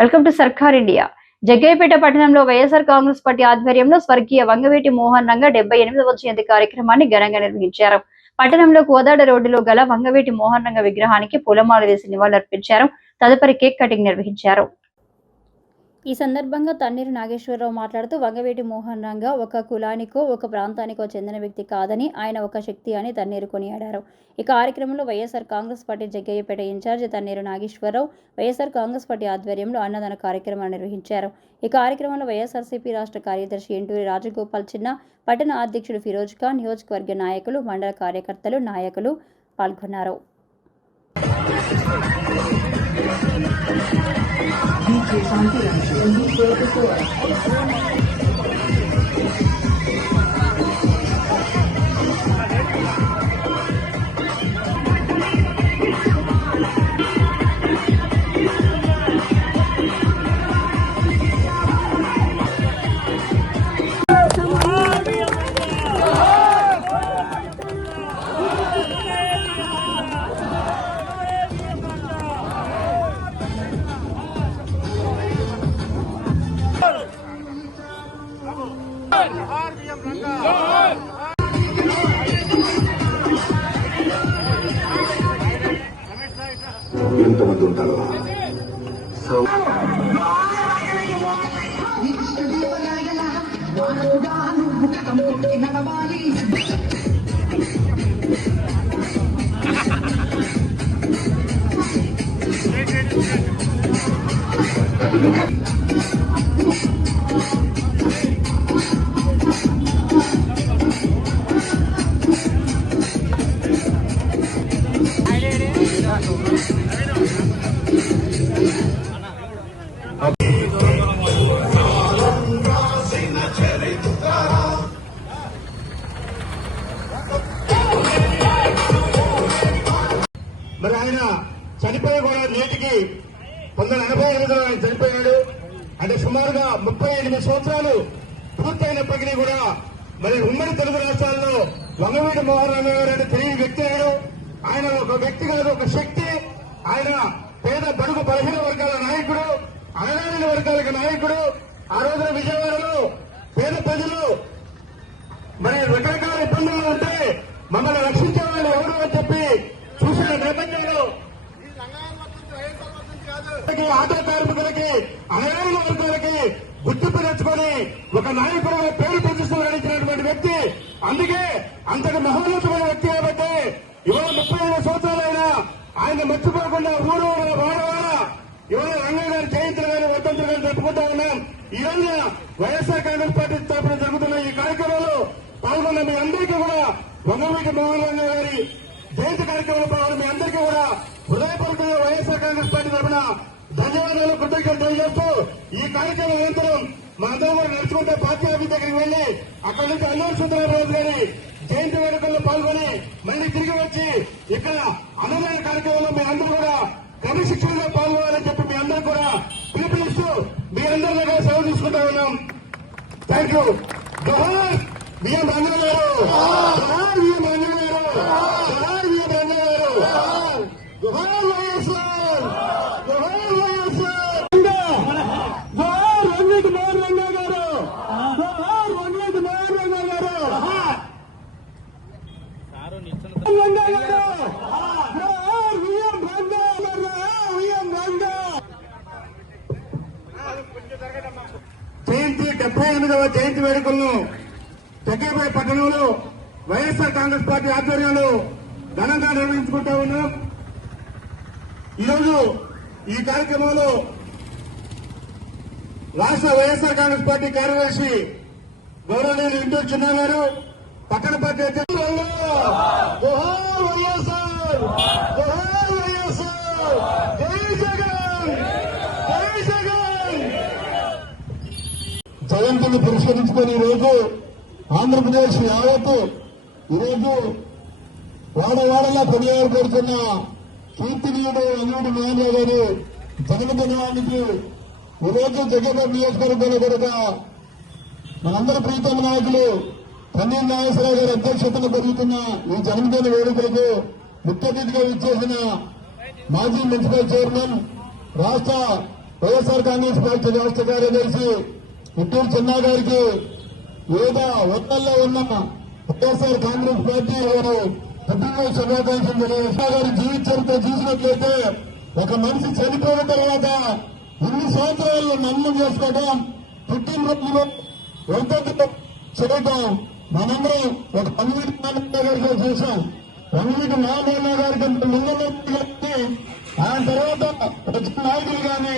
Welcome to సర్కార్ India. Jaggayyapeta పట్టణంలో YSR Congress party ఆధ్వర్యంలో స్వర్గీయ వంగవీటి మోహన్ రంగ 78వ జయంతి కార్యక్రమాన్ని ఘనంగా నిర్వహించారు. పట్టణంలో కోదాడ రోడ్డులో గల వంగవీటి మోహన్ రంగ విగ్రహానికి పూలమాల వేసి నివాళులర్పించారు. తదుపరి కేక్ కటింగ్ నిర్వహించారు. ఈ సందర్భంగా తన్నీరు నాగేశ్వరరావు మాట్లాడుతూ వంగవీటి మోహన్ రంగ ఒక కులానికో ఒక ప్రాంతానికో చెందిన వ్యక్తి కాదని ఆయన ఒక శక్తి అని తన్నీరు కొనియాడారు. ఈ కార్యక్రమంలో YSR Congress party Jaggayyapeta incharge Tanneeru Nageswararao YSR Congress party ఆధ్వర్యంలో అన్నదాన కార్యక్రమాన్ని నిర్వహించారు. ఈ కార్యక్రమంలో వైఎస్ఆర్సీపీ రాష్ట్ర కార్యదర్శి ఎంటూరి రాజగోపాల్ చిన్న, పట్టణ అధ్యక్షుడు ఫిరోజ్ ఖాన్, నియోజకవర్గ నాయకులు, మండల కార్యకర్తలు, నాయకులు పాల్గొన్నారు. ఎంతమంది ఉంటారు? మరి ఆయన చనిపోయి కూడా నేటికి 1988లో ఆయన చనిపోయాడు. అంటే సుమారుగా 38 సంవత్సరాలు పూర్తయినప్పటికీ కూడా మరి ఉమ్మడి తెలుగు రాష్ట్రాల్లో వంగవీటి మోహన్ రంగ గారు అంటే తెలియని వ్యక్తి అయ్యాడు. ఆయన ఒక వ్యక్తి కాదు, ఒక శక్తి. ఆయన పేద బడుగు బలహీన వర్గాల నాయకుడు, అణగారిన వర్గాలకు నాయకుడు. ఆ రోజున విజయవాడలో పేద ప్రజలు మరి రకరకాల ఇబ్బందులు ఉంటే మమ్మల్ని రక్షించే వాళ్ళు ఎవరు అని చెప్పి చూసిన నేపథ్యంలో ఆటో కార్మికులకి, అణగారిన వర్గాలకి గుర్తింపు తెచ్చుకొని ఒక నాయకుడు పేరు ప్రతిష్టలు గడించినటువంటి వ్యక్తి. అందుకే అంతటి మహోన్నతమైన వ్యక్తి కాబట్టి ఇవాళ 35 సంవత్సరాలైనా ఆయన మర్చిపోకుండా ఊరు వాడవాడ ఇవాళ రంగ గారి జయంతులు గారి వర్ధంతులు గారి జరుపుకుంటా ఉన్నాం. ఈ రోజున వైఎస్ఆర్ కాంగ్రెస్ పార్టీ స్థాపన జరుగుతున్న ఈ కార్యక్రమంలో పాల్గొన్న మీ అందరికీ కూడా వంగవీటి మోహన్ రంగ గారి జయంతి కార్యక్రమంలో పాల్గొన్న మీ అందరికీ కూడా హృదయపూర్వకంగా వైఎస్ఆర్ కాంగ్రెస్ పార్టీ తరఫున ధన్యవాదాలు, కృతజ్ఞతలు తెలియజేస్తూ ఈ కార్యక్రమం అనంతరం మా అందరం కూడా నడుచుకుంటే పార్టీ ఆఫీస్ దగ్గరికి వెళ్లి అక్కడి నుంచి అల్లూరు సుందరరాజు గారి జయంతి వేడుకల్లో పాల్గొని మళ్లీ తిరిగి వచ్చి ఇక్కడ అన్నదాన కార్యక్రమంలో మీ అందరూ కూడా క్రమశిక్షణలో పాల్గొనాలని చెప్పి మీ అందరూ కూడా పిలుపునిస్తూ మీ అందరి దగ్గర సేవ తీసుకుంటా ఉన్నాం. Thank you. జోహార్ విఎం రంగ గారు, జోహార్ విఎం రంగ గారు, జోహార్ విఎం రంగ గారు, జోహార్ వైఎస్ఆర్, జోహార్ వైఎస్ఆర్, జోహార్ వంగవీటి మోహన్ రంగ గారు, జోహార్ వంగవీటి మోహన్ రంగ గారు, రంగ గారు, జోహార్ విఎం రంగ గారు, విఎం రంగ. జయంతి 78వ జయంతి వేడుకలను జగ్గయ్యపేట పట్టణంలో వైఎస్ఆర్ కాంగ్రెస్ పార్టీ ఆధ్వర్యంలో ఘనంగా నిర్వహించుకుంటా ఉన్నాం. ఈరోజు ఈ కార్యక్రమంలో రాష్ట్ర వైఎస్ఆర్ కాంగ్రెస్ పార్టీ కార్యదర్శి గౌరవనీయులు ఇంటూరు చిన్న గారు, పట్టణ పార్టీ అధ్యక్షులు జోహార్ వైఎస్ఆర్, జోహార్ వైఎస్ఆర్, జై జగన్, జై జగన్. జయంతిని పురస్కరించుకొని ఈరోజు ఆంధ్రప్రదేశ్ యావత్తు ఈరోజు వాడవాడలా కొనియాడబడుతున్న కీర్తినీయుడు వంగవీటి మోహన్ రావు గారు జన్మదినానికి ఈరోజు జగ్గయ్యపేట నియోజకవర్గంలో కూడా మనందరి ప్రీతమ నాయకులు తన్నీరు నాగేశ్వరరావు గారి అధ్యక్షతన జరుగుతున్న ఈ జన్మదిన వేడుకలకు ముఖ్య అతిథిగా విచ్చేసిన మాజీ మున్సిపల్ చైర్మన్, రాష్ట్ర వైఎస్ఆర్ కాంగ్రెస్ పార్టీ రాష్ట్ర కార్యదర్శి పుట్టూరు చిన్నా గారికి వివిధ ఒక్కల్లో ఉన్న వైఎస్ఆర్ కాంగ్రెస్ పార్టీ వారు పుట్టినరోజు శుభాకాంక్షలు తెలియజేస్తున్నా. గారి జీవిత చరిత్ర చూసినట్లయితే ఒక మనిషి చనిపోయిన తర్వాత ఇన్ని సంవత్సరాలు మరణం చేసుకోవడం, పుట్టినరోజులో వర్ధంతులు చేయడం మనందరం ఒక పండిట్ నారాయణ గారితో చూసాం. పండిట్ నారాయణ గారికి ముందు గారికి ఆయన తర్వాత వచ్చిన నాయకులు కానీ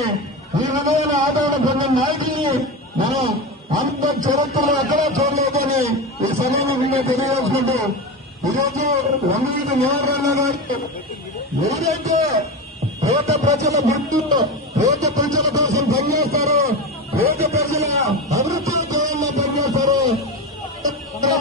ఈ విధమైన ఆదరణ పొందిన నాయకుల్ని మనం అంత చరిత్రలో ఎక్కడా చూడలేదని ఈ సమయంలో తెలియజేసుకుంటూ ఈరోజు వంగవీటి నారాయణ గారికి ఏదైతే పేద ప్రజల భక్తులు పేద ప్రజల కోసం పనిచేస్తారో, పేద ప్రజల అభివృద్ధి కోసం పనిచేస్తారో అందరూ